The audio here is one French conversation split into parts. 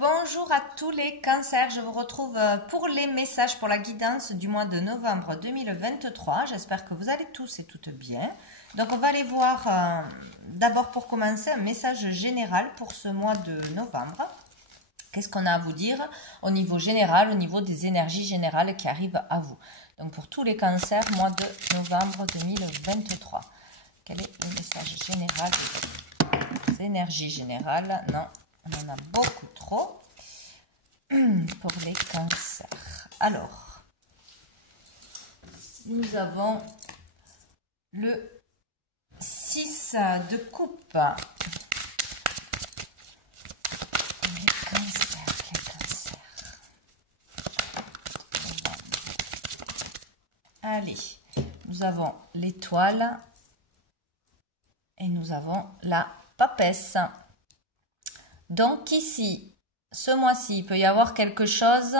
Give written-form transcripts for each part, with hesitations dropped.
Bonjour à tous les cancers, je vous retrouve pour les messages pour la guidance du mois de novembre 2023. J'espère que vous allez tous et toutes bien. Donc on va aller voir d'abord pour commencer un message général pour ce mois de novembre. Qu'est-ce qu'on a à vous dire au niveau général, au niveau des énergies générales qui arrivent à vous. Donc pour tous les cancers, mois de novembre 2023. Quel est le message général des énergies générales? Non. On en a beaucoup trop pour les cancers. Alors, nous avons le 6 de coupe. Les cancers. Allez, nous avons l'étoile et nous avons la papesse. Donc ici, ce mois-ci, il peut y avoir quelque chose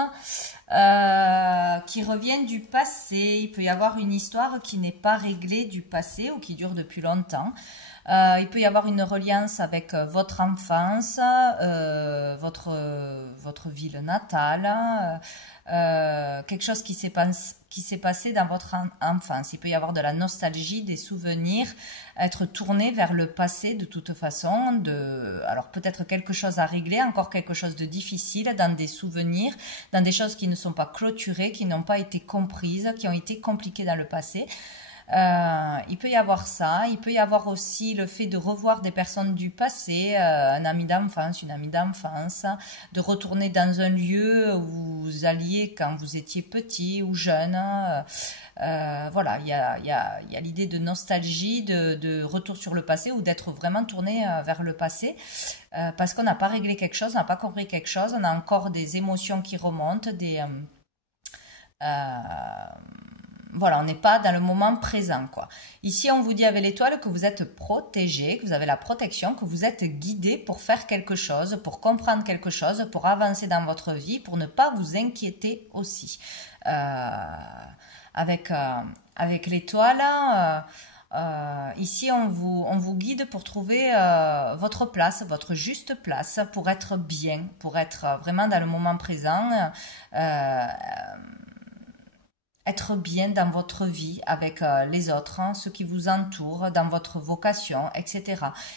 qui revient du passé. Il peut y avoir une histoire qui n'est pas réglée du passé ou qui dure depuis longtemps. Il peut y avoir une reliance avec votre enfance, votre ville natale, quelque chose qui s'est passé dans votre enfance. Il peut y avoir de la nostalgie, des souvenirs, être tourné vers le passé de toute façon. Alors peut-être quelque chose à régler, encore quelque chose de difficile dans des souvenirs, dans des choses qui ne sont pas clôturées, qui n'ont pas été comprises, qui ont été compliquées dans le passé. Il peut y avoir ça, il peut y avoir aussi le fait de revoir des personnes du passé, un ami d'enfance, une amie d'enfance, de retourner dans un lieu où vous alliez quand vous étiez petit ou jeune. Voilà, il y a l'idée de nostalgie, de retour sur le passé ou d'être vraiment tourné vers le passé parce qu'on n'a pas réglé quelque chose, on n'a pas compris quelque chose, on a encore des émotions qui remontent, voilà, on n'est pas dans le moment présent, quoi. Ici, on vous dit avec l'étoile que vous êtes protégé, que vous avez la protection, que vous êtes guidé pour faire quelque chose, pour comprendre quelque chose, pour avancer dans votre vie, pour ne pas vous inquiéter aussi. Avec l'étoile, ici, on vous guide pour trouver votre place, votre juste place, pour être bien, pour être vraiment dans le moment présent. Être bien dans votre vie avec les autres, hein, ceux qui vous entourent, dans votre vocation, etc.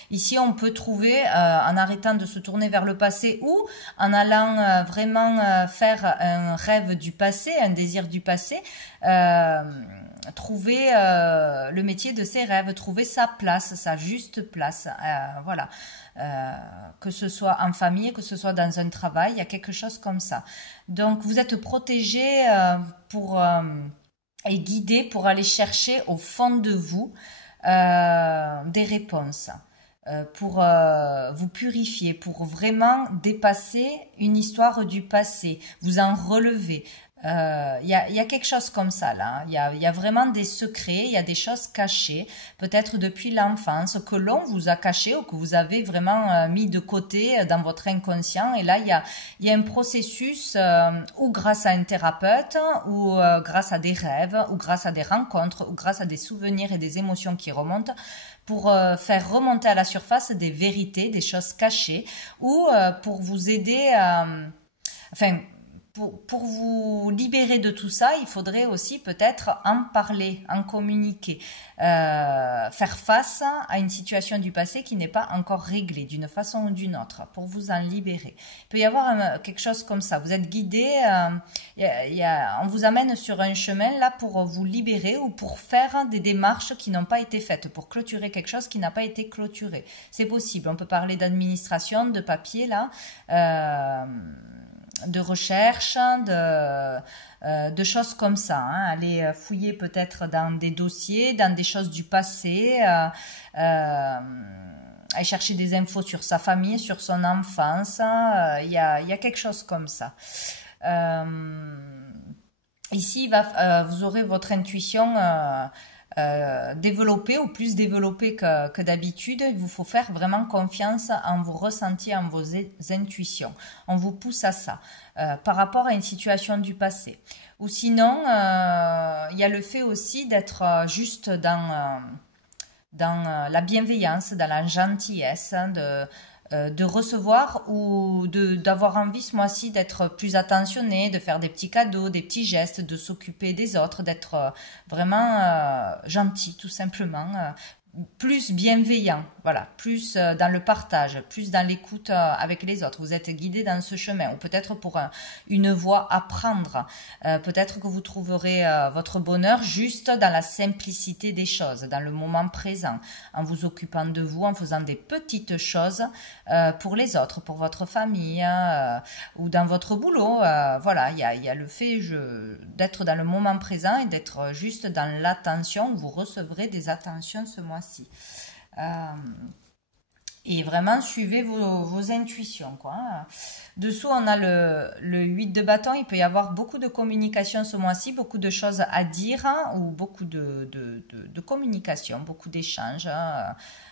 Ici, on peut trouver, en arrêtant de se tourner vers le passé ou en allant vraiment faire un rêve du passé, un désir du passé, trouver le métier de ses rêves, trouver sa place, sa juste place. Voilà. Que ce soit en famille, que ce soit dans un travail, il y a quelque chose comme ça. Donc, vous êtes protégé et guidé pour aller chercher au fond de vous des réponses. Pour vous purifier, pour vraiment dépasser une histoire du passé, vous en relever. Il y a quelque chose comme ça là, il y a vraiment des secrets, il y a des choses cachées, peut-être depuis l'enfance, que l'on vous a caché ou que vous avez vraiment mis de côté dans votre inconscient. Et là, il y a un processus ou grâce à un thérapeute, ou grâce à des rêves, ou grâce à des rencontres, ou grâce à des souvenirs et des émotions qui remontent, pour faire remonter à la surface des vérités, des choses cachées, ou pour vous aider enfin, pour vous libérer de tout ça, il faudrait aussi peut-être en parler, en communiquer, faire face à une situation du passé qui n'est pas encore réglée d'une façon ou d'une autre, pour vous en libérer. Il peut y avoir quelque chose comme ça. Vous êtes guidé, on vous amène sur un chemin là pour vous libérer ou pour faire des démarches qui n'ont pas été faites, pour clôturer quelque chose qui n'a pas été clôturé. C'est possible. On peut parler d'administration, de papier là. De recherche, de choses comme ça. Hein. Aller fouiller peut-être dans des dossiers, dans des choses du passé, aller chercher des infos sur sa famille, sur son enfance. Il y a quelque chose comme ça. Ici, vous aurez votre intuition développée ou plus développée que d'habitude. Il vous faut faire vraiment confiance en vos ressentis, en vos intuitions. On vous pousse à ça par rapport à une situation du passé. Ou sinon, il y a le fait aussi d'être juste dans la bienveillance, dans la gentillesse, de recevoir ou d'avoir envie ce mois-ci d'être plus attentionné, de faire des petits cadeaux, des petits gestes, de s'occuper des autres, d'être vraiment gentil tout simplement, plus bienveillant, voilà, plus dans le partage, plus dans l'écoute avec les autres. Vous êtes guidé dans ce chemin, ou peut-être pour une voie à prendre. Peut-être que vous trouverez votre bonheur juste dans la simplicité des choses, dans le moment présent, en vous occupant de vous, en faisant des petites choses pour les autres, pour votre famille ou dans votre boulot. Voilà, il y a le fait d'être dans le moment présent et d'être juste dans l'attention. Vous recevrez des attentions ce mois-ci. Et vraiment suivez vos intuitions, quoi. Dessous on a le 8 de bâton. Il peut y avoir beaucoup de communication ce mois-ci, beaucoup de choses à dire ou beaucoup de communication, beaucoup d'échanges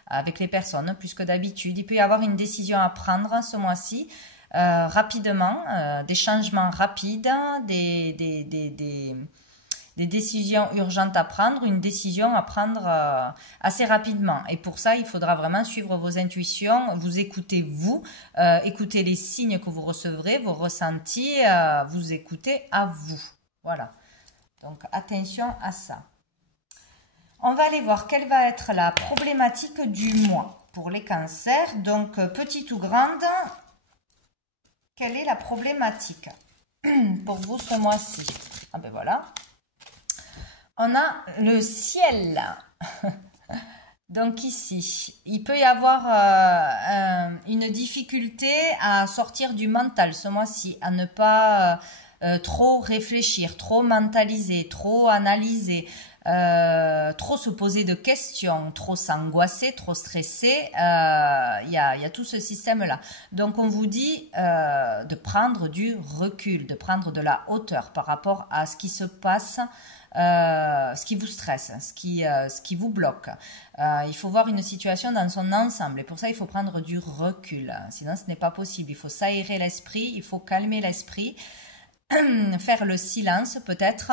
avec les personnes plus que d'habitude. Il peut y avoir une décision à prendre ce mois-ci rapidement, des changements rapides, des décisions urgentes à prendre, une décision à prendre assez rapidement. Et pour ça, il faudra vraiment suivre vos intuitions, vous écoutez vous, écoutez les signes que vous recevrez, vos ressentis, vous écoutez à vous. Voilà. Donc, attention à ça. On va aller voir quelle va être la problématique du mois pour les cancers. Donc, petite ou grande, quelle est la problématique pour vous ce mois-ci? Ah ben voilà. On a le ciel. Donc ici, il peut y avoir une difficulté à sortir du mental ce mois-ci, à ne pas trop réfléchir, trop mentaliser, trop analyser, trop se poser de questions, trop s'angoisser, trop stresser. Il y a tout ce système-là. Donc on vous dit de prendre du recul, de prendre de la hauteur par rapport à ce qui se passe, ce qui vous stresse, ce qui vous bloque. Il faut voir une situation dans son ensemble et pour ça il faut prendre du recul, sinon ce n'est pas possible. Il faut s'aérer l'esprit, il faut calmer l'esprit, faire le silence peut-être,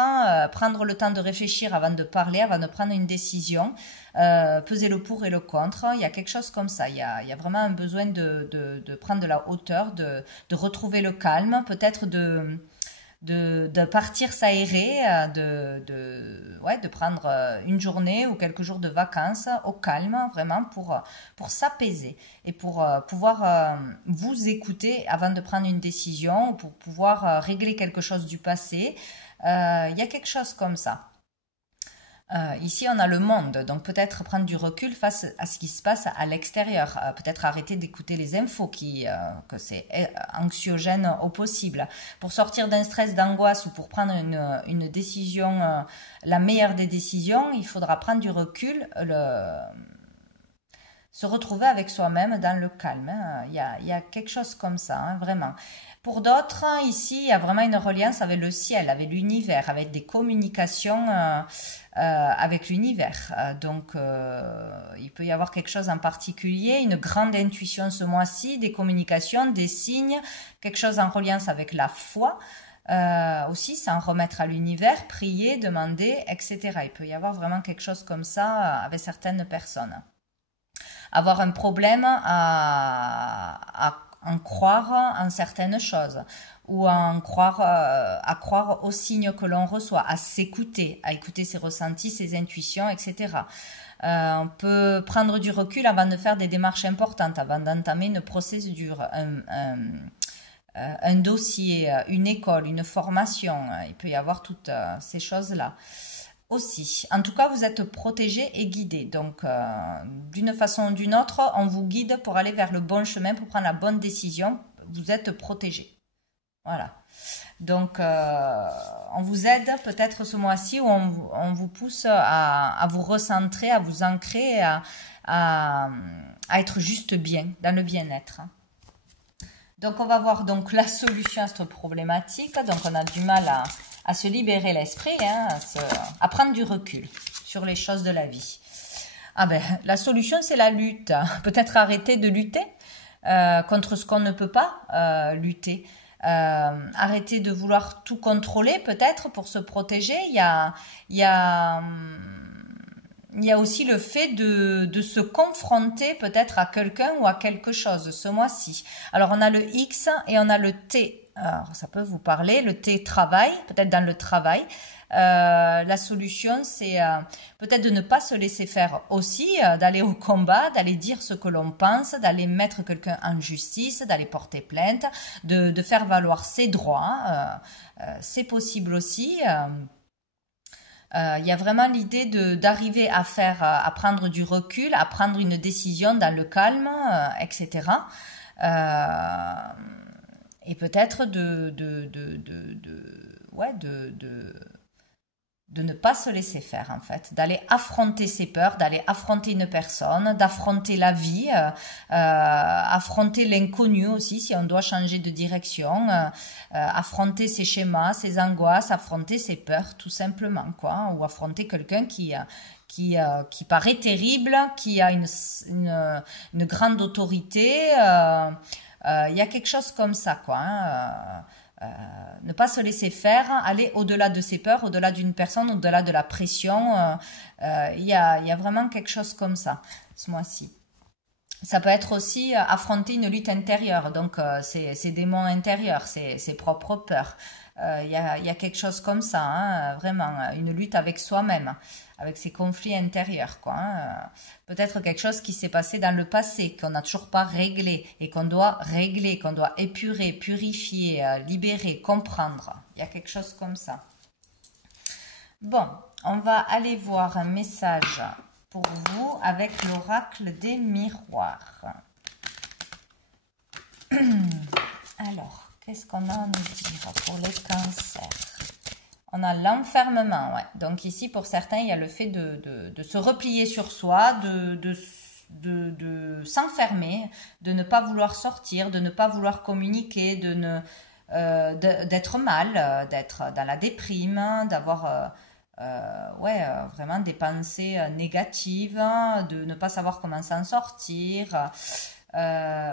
prendre le temps de réfléchir avant de parler, avant de prendre une décision, peser le pour et le contre. Il y a quelque chose comme ça, il y a vraiment un besoin de prendre de la hauteur, de retrouver le calme, peut-être de partir s'aérer, de prendre une journée ou quelques jours de vacances au calme, vraiment pour s'apaiser et pour pouvoir vous écouter avant de prendre une décision, pour pouvoir régler quelque chose du passé. Il y a quelque chose comme ça. Ici, on a le monde, donc peut-être prendre du recul face à ce qui se passe à l'extérieur, peut-être arrêter d'écouter les infos que c'est anxiogène au possible. Pour sortir d'un stress, d'angoisse ou pour prendre une décision, la meilleure des décisions, il faudra prendre du recul, se retrouver avec soi-même dans le calme. Il y a quelque chose comme ça, hein, vraiment. Pour d'autres, ici, il y a vraiment une reliance avec le ciel, avec l'univers, avec des communications avec l'univers. Donc, il peut y avoir quelque chose en particulier, une grande intuition ce mois-ci, des communications, des signes, quelque chose en reliance avec la foi. Aussi, s'en remettre à l'univers, prier, demander, etc. Il peut y avoir vraiment quelque chose comme ça avec certaines personnes. Avoir un problème à en croire en certaines choses ou à croire aux signes que l'on reçoit, à s'écouter, à écouter ses ressentis, ses intuitions, etc. On peut prendre du recul avant de faire des démarches importantes, avant d'entamer une procédure, un dossier, une école, une formation. Il peut y avoir toutes ces choses-là. Aussi, en tout cas, vous êtes protégé et guidé. Donc, d'une façon ou d'une autre, on vous guide pour aller vers le bon chemin, pour prendre la bonne décision. Vous êtes protégé. Voilà. Donc, on vous aide peut-être ce mois-ci où on vous pousse à vous recentrer, à vous ancrer, à être juste bien, dans le bien-être. Donc, on va voir donc la solution à cette problématique. Donc, on a du mal à se libérer l'esprit, hein, à prendre du recul sur les choses de la vie. Ah ben, la solution, c'est la lutte. Peut-être arrêter de lutter contre ce qu'on ne peut pas lutter. Arrêter de vouloir tout contrôler, peut-être, pour se protéger. Il y a il y a aussi le fait de se confronter peut-être à quelqu'un ou à quelque chose ce mois-ci. Alors, on a le X et on a le T. Alors, ça peut vous parler. Le T, travail, peut-être dans le travail. La solution, c'est peut-être de ne pas se laisser faire aussi, d'aller au combat, d'aller dire ce que l'on pense, d'aller mettre quelqu'un en justice, d'aller porter plainte, de faire valoir ses droits. C'est possible aussi. Il y a vraiment l'idée d'arriver à prendre du recul, à prendre une décision dans le calme, etc. Et peut-être de ne pas se laisser faire en fait, d'aller affronter ses peurs, d'aller affronter une personne, d'affronter la vie, affronter l'inconnu aussi si on doit changer de direction, affronter ses schémas, ses angoisses, affronter ses peurs tout simplement quoi, ou affronter quelqu'un qui paraît terrible, qui a une grande autorité, il y a quelque chose comme ça quoi. Ne pas se laisser faire, aller au-delà de ses peurs, au-delà d'une personne, au-delà de la pression. Il y a vraiment quelque chose comme ça ce mois-ci. Ça peut être aussi affronter une lutte intérieure, donc ses démons intérieurs, ses propres peurs. Il y a quelque chose comme ça, hein, vraiment, une lutte avec soi-même, avec ses conflits intérieurs, quoi. Hein. Peut-être quelque chose qui s'est passé dans le passé, qu'on n'a toujours pas réglé et qu'on doit régler, qu'on doit épurer, purifier, libérer, comprendre. Il y a quelque chose comme ça. Bon, on va aller voir un message pour vous avec l'oracle des miroirs. Alors, qu'est-ce qu'on a à nous dire pour les cancers? On a l'enfermement, ouais. Donc ici, pour certains, il y a le fait de se replier sur soi, de s'enfermer, de ne pas vouloir sortir, de ne pas vouloir communiquer, d'être mal, d'être dans la déprime, d'avoir vraiment des pensées négatives, de ne pas savoir comment s'en sortir.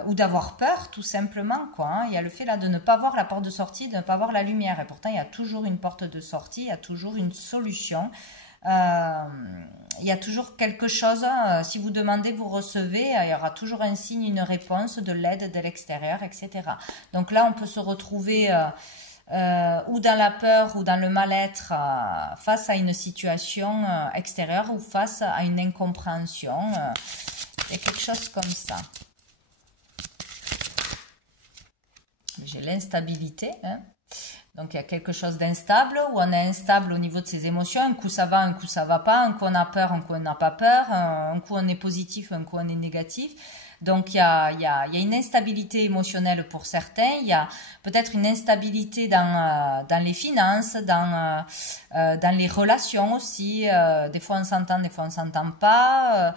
Ou d'avoir peur tout simplement quoi. Hein. Il y a le fait là de ne pas voir la porte de sortie, de ne pas voir la lumière et pourtant il y a toujours une porte de sortie, il y a toujours une solution, il y a toujours quelque chose, si vous demandez vous recevez, il y aura toujours un signe, une réponse, de l'aide de l'extérieur, etc. Donc là on peut se retrouver ou dans la peur ou dans le mal-être face à une situation extérieure ou face à une incompréhension, il y a quelque chose comme ça. J'ai l'instabilité, hein. Donc il y a quelque chose d'instable, où on est instable au niveau de ses émotions, un coup ça va, un coup ça va pas, un coup on a peur, un coup on n'a pas peur, un coup on est positif, un coup on est négatif. Donc il y a une instabilité émotionnelle pour certains, il y a peut-être une instabilité dans les finances, dans les relations aussi, des fois on s'entend, des fois on s'entend pas.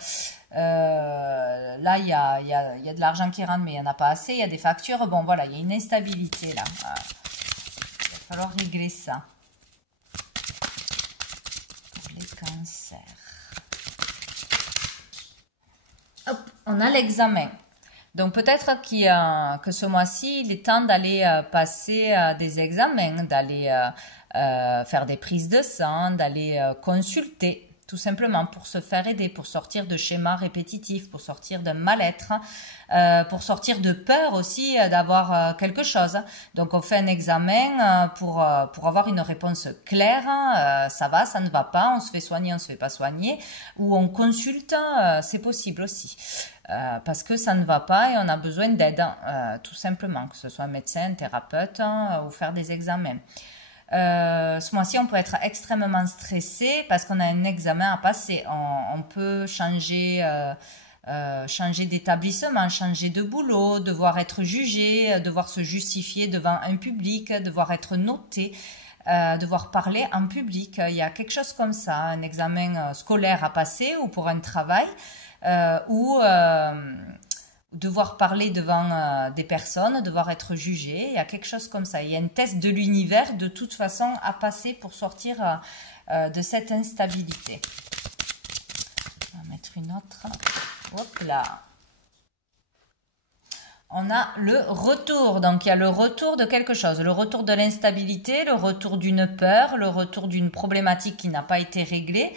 Là, il y a de l'argent qui rentre, mais il n'y en a pas assez. Il y a des factures. Bon, voilà, il y a une instabilité là. Il va falloir régler ça. Pour les cancers. Hop, on a l'examen. Donc, peut-être que ce mois-ci, il est temps d'aller passer des examens, d'aller faire des prises de sang, d'aller consulter. Tout simplement pour se faire aider, pour sortir de schémas répétitifs, pour sortir d'un mal-être, pour sortir de peur aussi d'avoir quelque chose. Donc on fait un examen pour avoir une réponse claire, ça va, ça ne va pas, on se fait soigner, on se fait pas soigner, ou on consulte, c'est possible aussi. Parce que ça ne va pas et on a besoin d'aide, tout simplement, que ce soit un médecin, un thérapeute ou faire des examens. Ce mois-ci, on peut être extrêmement stressé parce qu'on a un examen à passer. On peut changer d'établissement, changer de boulot, devoir être jugé, devoir se justifier devant un public, devoir être noté, devoir parler en public. Il y a quelque chose comme ça, un examen scolaire à passer ou pour un travail ou devoir parler devant des personnes, devoir être jugé, il y a quelque chose comme ça. Il y a un test de l'univers de toute façon à passer pour sortir de cette instabilité. On va mettre une autre. Hop là. On a le retour, donc il y a le retour de quelque chose, le retour de l'instabilité, le retour d'une peur, le retour d'une problématique qui n'a pas été réglée.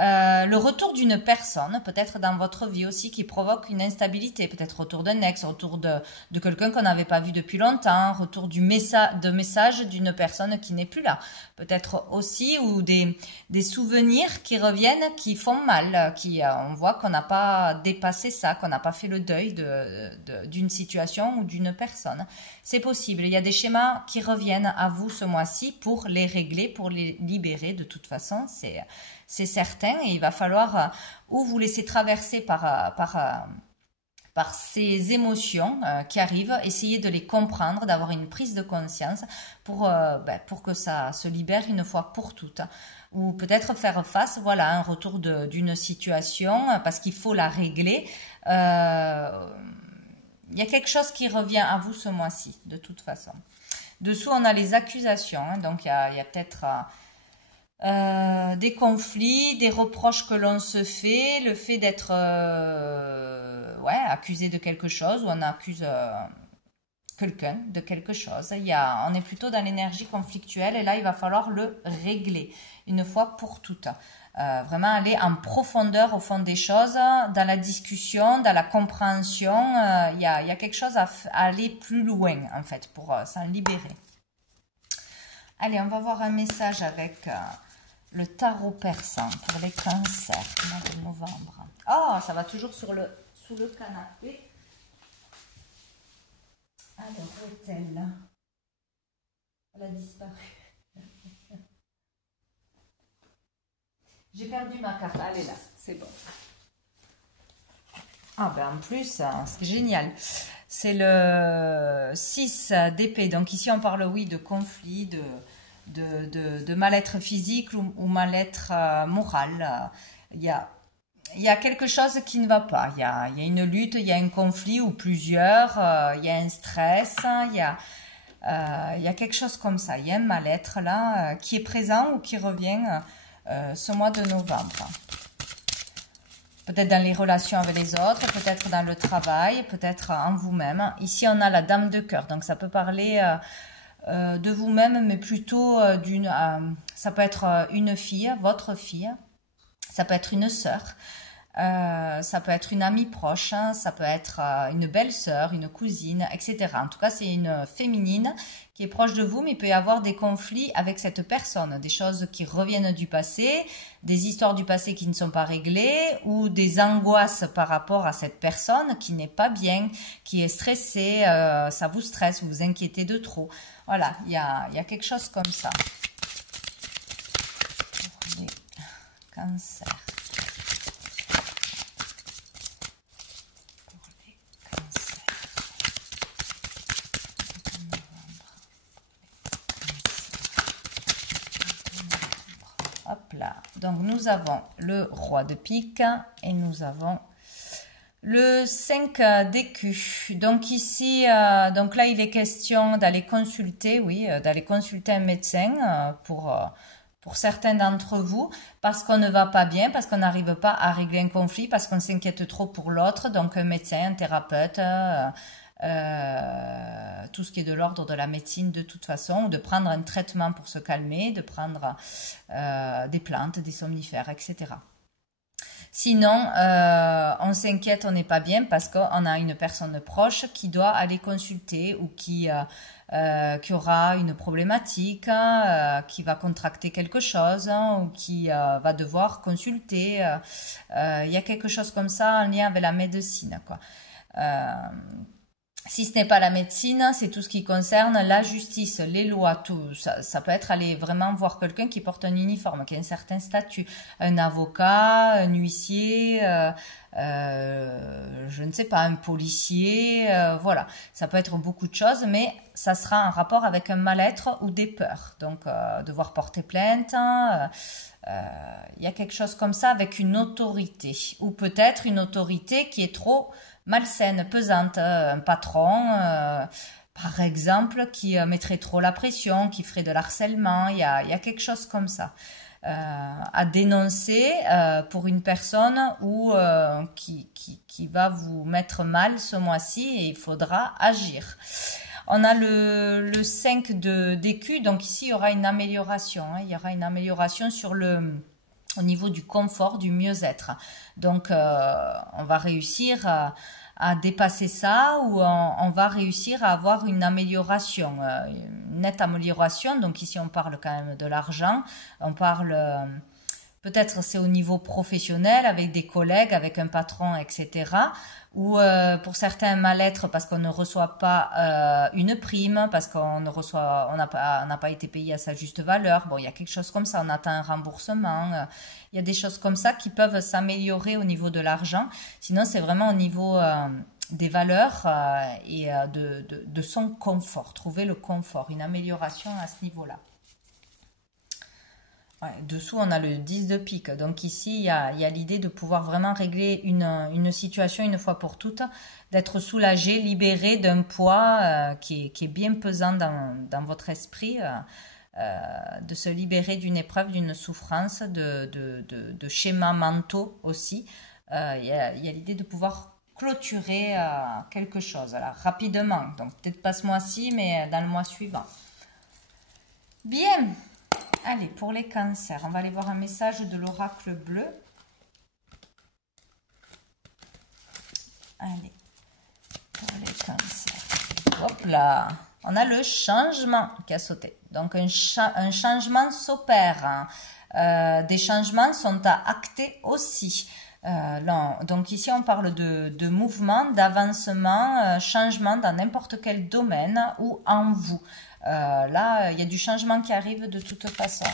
Le retour d'une personne, peut-être dans votre vie aussi, qui provoque une instabilité, peut-être retour d'un ex, retour de quelqu'un qu'on n'avait pas vu depuis longtemps, retour de message d'une personne qui n'est plus là. Peut-être aussi, ou des souvenirs qui reviennent, qui font mal, on voit qu'on n'a pas dépassé ça, qu'on n'a pas fait le deuil d'une situation ou d'une personne. C'est possible, il y a des schémas qui reviennent à vous ce mois-ci pour les régler, pour les libérer. De toute façon, c'est certain, et il va falloir ou vous laisser traverser par ces émotions qui arrivent, essayer de les comprendre, d'avoir une prise de conscience pour que ça se libère une fois pour toutes. Ou peut-être faire face, voilà, un retour d'une situation parce qu'il faut la régler. Il y a quelque chose qui revient à vous ce mois-ci, de toute façon. Dessous, on a les accusations, hein, donc il y a peut-être des conflits, des reproches que l'on se fait, le fait d'être accusé de quelque chose, ou on accuse quelqu'un de quelque chose. On est plutôt dans l'énergie conflictuelle, et là, il va falloir le régler une fois pour toutes. Vraiment aller en profondeur au fond des choses, dans la discussion, dans la compréhension. Il y a quelque chose à aller plus loin, en fait, pour s'en libérer. Allez, on va voir un message avec le tarot persan pour les cancers, mois de novembre. Oh, ça va toujours sous le canapé. Alors, où est-elle là? Elle a disparu. J'ai perdu ma carte. Elle est là, c'est bon. Ah ben en plus, c'est génial. C'est le 6 d'épée. Donc ici, on parle, oui, de conflit, de mal-être physique ou mal-être moral. Il y a quelque chose qui ne va pas. Il y a une lutte, il y a un conflit ou plusieurs. Il y a un stress. Il y a quelque chose comme ça. Il y a un mal-être là qui est présent ou qui revient ce mois de novembre. Peut-être dans les relations avec les autres, peut-être dans le travail, peut-être en vous-même. Ici, on a la dame de cœur. Donc, ça peut parler de vous-même, mais plutôt ça peut être une fille, votre fille. Ça peut être une sœur. Ça peut être une amie proche. Ça peut être une belle-sœur, une cousine, etc. En tout cas, c'est une féminine qui est proche de vous, mais il peut y avoir des conflits avec cette personne, des choses qui reviennent du passé, des histoires du passé qui ne sont pas réglées, ou des angoisses par rapport à cette personne qui n'est pas bien, qui est stressée, ça vous stresse, vous vous inquiétez de trop. Voilà, il y a quelque chose comme ça. Pour les cancers. Hop là. Donc nous avons le roi de pique et nous avons le 5 d'écus. Donc ici, donc là il est question d'aller consulter, oui, d'aller consulter un médecin pour certains d'entre vous, parce qu'on ne va pas bien, parce qu'on n'arrive pas à régler un conflit, parce qu'on s'inquiète trop pour l'autre. Donc un médecin, un thérapeute, tout ce qui est de l'ordre de la médecine de toute façon, ou de prendre un traitement pour se calmer, de prendre des plantes, des somnifères, etc. Sinon, on s'inquiète, on n'est pas bien parce qu'on a une personne proche qui doit aller consulter ou qui aura une problématique, qui va contracter quelque chose ou qui va devoir consulter. Il y a quelque chose comme ça en lien avec la médecine, quoi. Si ce n'est pas la médecine, c'est tout ce qui concerne la justice, les lois, tout. Ça peut être aller vraiment voir quelqu'un qui porte un uniforme, qui a un certain statut, un avocat, un huissier, je ne sais pas, un policier, voilà. Ça peut être beaucoup de choses, mais ça sera en rapport avec un mal-être ou des peurs. Donc, devoir porter plainte, il y a quelque chose comme ça avec une autorité, ou peut-être une autorité qui est trop malsaine, pesante, un patron, par exemple, qui mettrait trop la pression, qui ferait de l'harcèlement, il y a quelque chose comme ça à dénoncer pour une personne ou qui va vous mettre mal ce mois-ci et il faudra agir. On a le 5 d'écus, donc ici il y aura une amélioration, hein, il y aura une amélioration sur le au niveau du confort, du mieux-être. Donc, on va réussir à dépasser ça, ou on va réussir à avoir une amélioration, une nette amélioration. Donc ici, on parle quand même de l'argent, on parle... peut-être c'est au niveau professionnel, avec des collègues, avec un patron, etc. Ou pour certains mal-être parce qu'on ne reçoit pas une prime, parce qu'on ne reçoit, on n'a pas été payé à sa juste valeur. Bon, il y a quelque chose comme ça, on attend un remboursement. Il y a des choses comme ça qui peuvent s'améliorer au niveau de l'argent. Sinon, c'est vraiment au niveau des valeurs et de son confort. Trouver le confort, une amélioration à ce niveau-là. Ouais, dessous, on a le 10 de pique. Donc ici, il y a l'idée de pouvoir vraiment régler une situation une fois pour toutes, d'être soulagé, libéré d'un poids qui est bien pesant dans votre esprit, de se libérer d'une épreuve, d'une souffrance, de schémas mentaux aussi. Il y a l'idée de pouvoir clôturer quelque chose, là, rapidement. Donc peut-être pas ce mois-ci, mais dans le mois suivant. Bien. Allez, pour les cancers, on va aller voir un message de l'oracle bleu. Allez, pour les cancers. Hop là, on a le changement qui a sauté. Donc, un changement s'opère. Des changements sont à acter aussi. Donc ici, on parle de mouvement, d'avancement, changement dans n'importe quel domaine ou en vous. Là, il y a du changement qui arrive de toute façon.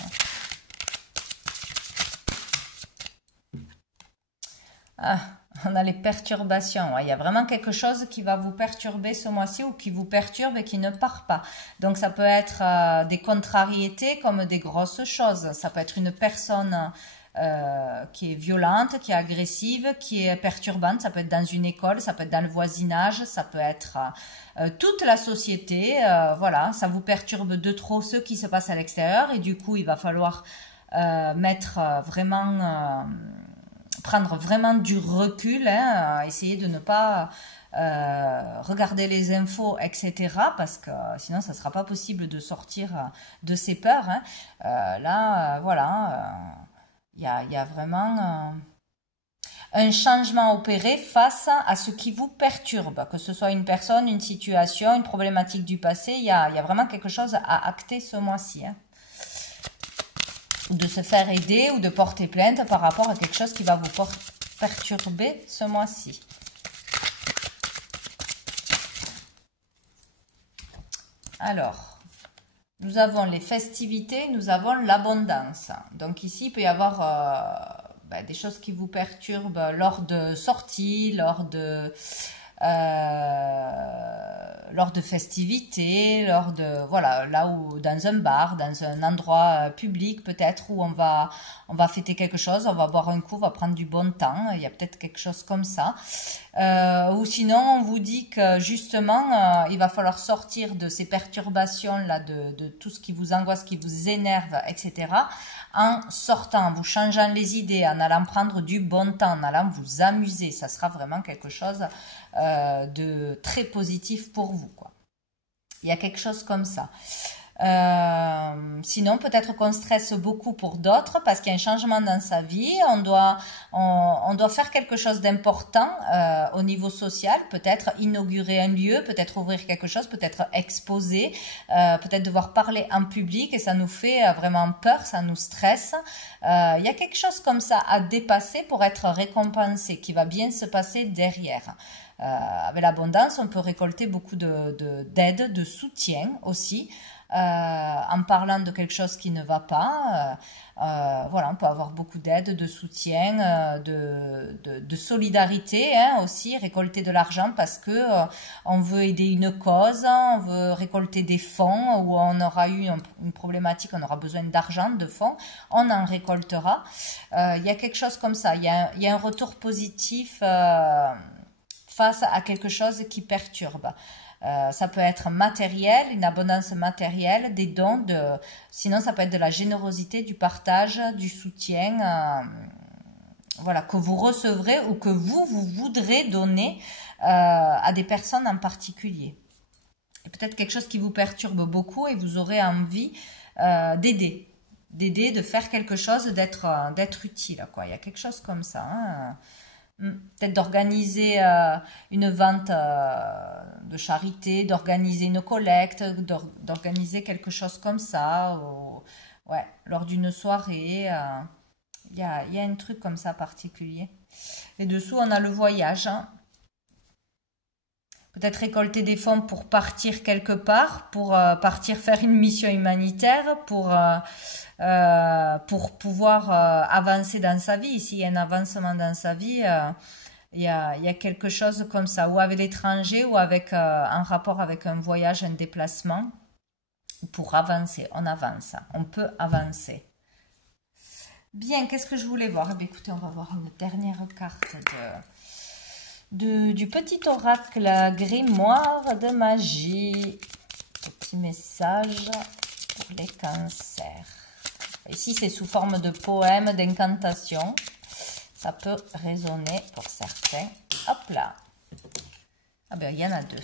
Ah, on a les perturbations. Il y a vraiment quelque chose qui va vous perturber ce mois-ci ou qui vous perturbe et qui ne part pas. Donc, ça peut être des contrariétés comme des grosses choses. Ça peut être une personne qui est violente, qui est agressive, qui est perturbante. Ça peut être dans une école, ça peut être dans le voisinage, ça peut être toute la société. Voilà, ça vous perturbe de trop ce qui se passe à l'extérieur et du coup, il va falloir prendre vraiment du recul, essayer de ne pas regarder les infos, etc. Parce que sinon, ça ne sera pas possible de sortir de ces peurs. Là, voilà, il y a vraiment un changement opéré face à ce qui vous perturbe, que ce soit une personne, une situation, une problématique du passé. Il y a vraiment quelque chose à acter ce mois-ci. Ou de se faire aider ou de porter plainte par rapport à quelque chose qui va vous perturber ce mois-ci. Alors, nous avons les festivités, nous avons l'abondance. Donc ici, il peut y avoir des choses qui vous perturbent lors de sorties, lors de festivités, voilà, là où dans un bar, dans un endroit public peut-être où on va fêter quelque chose, on va boire un coup, on va prendre du bon temps, il y a peut-être quelque chose comme ça. Ou sinon on vous dit que justement il va falloir sortir de ces perturbations là, de tout ce qui vous angoisse, qui vous énerve, etc. en sortant, en vous changeant les idées, en allant prendre du bon temps, en allant vous amuser. Ça sera vraiment quelque chose de très positif pour vous, quoi. Il y a quelque chose comme ça. Sinon, peut-être qu'on stresse beaucoup pour d'autres parce qu'il y a un changement dans sa vie. On doit faire quelque chose d'important au niveau social. Peut-être inaugurer un lieu, peut-être ouvrir quelque chose, peut-être exposer, peut-être devoir parler en public et ça nous fait vraiment peur, ça nous stresse. Il y a quelque chose comme ça à dépasser pour être récompensé, qui va bien se passer derrière. Avec l'abondance, on peut récolter beaucoup d'aide, de soutien aussi. En parlant de quelque chose qui ne va pas, voilà, on peut avoir beaucoup d'aide, de soutien, de solidarité aussi, récolter de l'argent parce que on veut aider une cause, on veut récolter des fonds où on aura eu une problématique, on aura besoin d'argent, de fonds, on en récoltera. Il y a quelque chose comme ça, il y a un retour positif face à quelque chose qui perturbe. Ça peut être matériel, une abondance matérielle, des dons, sinon ça peut être de la générosité, du partage, du soutien, voilà, que vous recevrez ou que vous voudrez donner à des personnes en particulier. Et peut-être quelque chose qui vous perturbe beaucoup et vous aurez envie d'aider. d'aider, de faire quelque chose, d'être utile, quoi. Il y a quelque chose comme ça, hein. Peut-être d'organiser une vente de charité, d'organiser une collecte, d'organiser quelque chose comme ça. Ouais, lors d'une soirée, il y a un truc comme ça particulier. Et dessous, on a le voyage, hein. Peut-être récolter des fonds pour partir quelque part, pour partir faire une mission humanitaire, pour pouvoir avancer dans sa vie. S'il y a un avancement dans sa vie, il y a quelque chose comme ça, ou avec l'étranger, ou avec un rapport avec un voyage, un déplacement, pour avancer. On avance, on peut avancer. Bien, qu'est-ce que je voulais voir? Eh bien, écoutez, on va voir une dernière carte du petit oracle grimoire de magie. Petit message pour les cancers. Ici, c'est sous forme de poème, d'incantation. Ça peut résonner pour certains. Hop là. Ah ben, il y en a deux.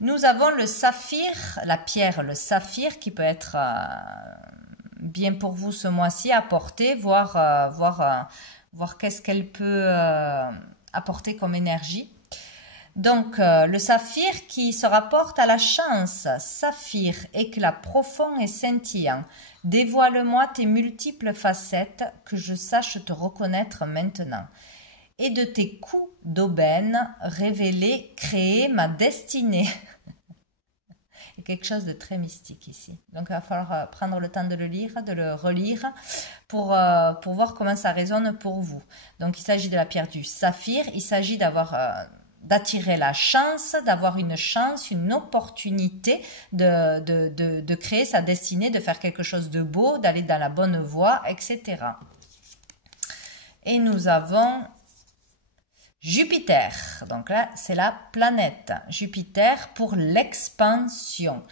Nous avons le saphir, la pierre, le saphir, qui peut être bien pour vous ce mois-ci, à porter, voir qu'est-ce qu'elle peut apporter comme énergie. Donc, le saphir qui se rapporte à la chance. Saphir, éclat profond et scintillant. Dévoile-moi tes multiples facettes, que je sache te reconnaître maintenant. Et de tes coups d'aubaine, révéler, créer ma destinée. Il y a quelque chose de très mystique ici. Donc, il va falloir prendre le temps de le lire, de le relire, pour voir comment ça résonne pour vous. Donc, il s'agit de la pierre du saphir. Il s'agit d'attirer la chance, d'avoir une chance, une opportunité de créer sa destinée, de faire quelque chose de beau, d'aller dans la bonne voie, etc. Et nous avons Jupiter. Donc là, c'est la planète. Jupiter pour l'expansion.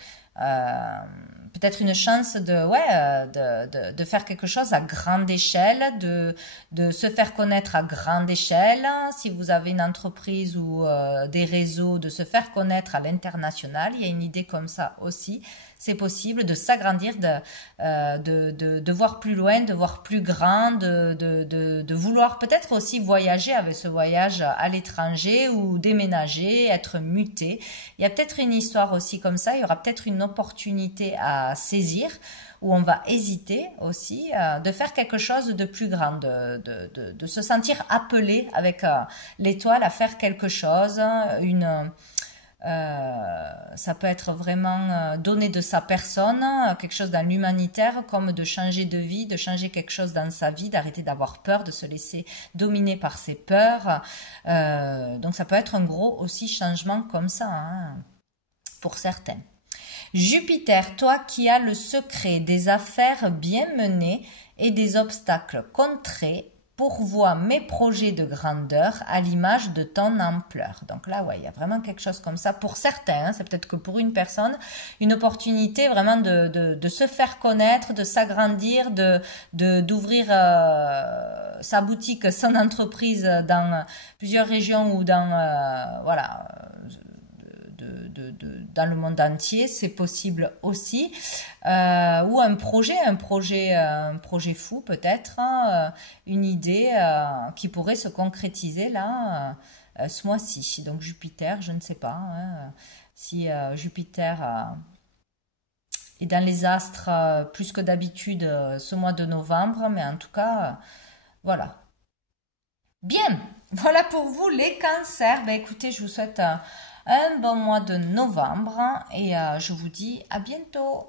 Peut-être une chance de faire quelque chose à grande échelle, de se faire connaître à grande échelle. Si vous avez une entreprise ou des réseaux, de se faire connaître à l'international. Il y a une idée comme ça aussi. C'est possible de s'agrandir, de voir plus loin, de voir plus grand, de vouloir peut-être aussi voyager avec ce voyage à l'étranger ou déménager, être muté. Il y a peut-être une histoire aussi comme ça. Il y aura peut-être une opportunité à saisir où on va hésiter aussi de faire quelque chose de plus grand, de se sentir appelé avec l'étoile à faire quelque chose, ça peut être vraiment donner de sa personne, quelque chose dans l'humanitaire, comme de changer de vie, de changer quelque chose dans sa vie, d'arrêter d'avoir peur, de se laisser dominer par ses peurs. Donc ça peut être un gros aussi changement comme ça, hein, pour certains. Jupiter, toi qui as le secret des affaires bien menées et des obstacles contrés, pourvois mes projets de grandeur à l'image de ton ampleur. Donc là, ouais, il y a vraiment quelque chose comme ça. Pour certains, hein, c'est peut-être que pour une personne, une opportunité vraiment de se faire connaître, de s'agrandir, d'ouvrir sa boutique, son entreprise dans plusieurs régions ou dans voilà, dans le monde entier, c'est possible aussi, ou un projet fou peut-être, hein, une idée qui pourrait se concrétiser là ce mois-ci. Donc Jupiter, je ne sais pas hein, si Jupiter est dans les astres plus que d'habitude ce mois de novembre, mais en tout cas, voilà. Bien, voilà pour vous les cancers. Ben, écoutez, je vous souhaite un bon mois de novembre et je vous dis à bientôt.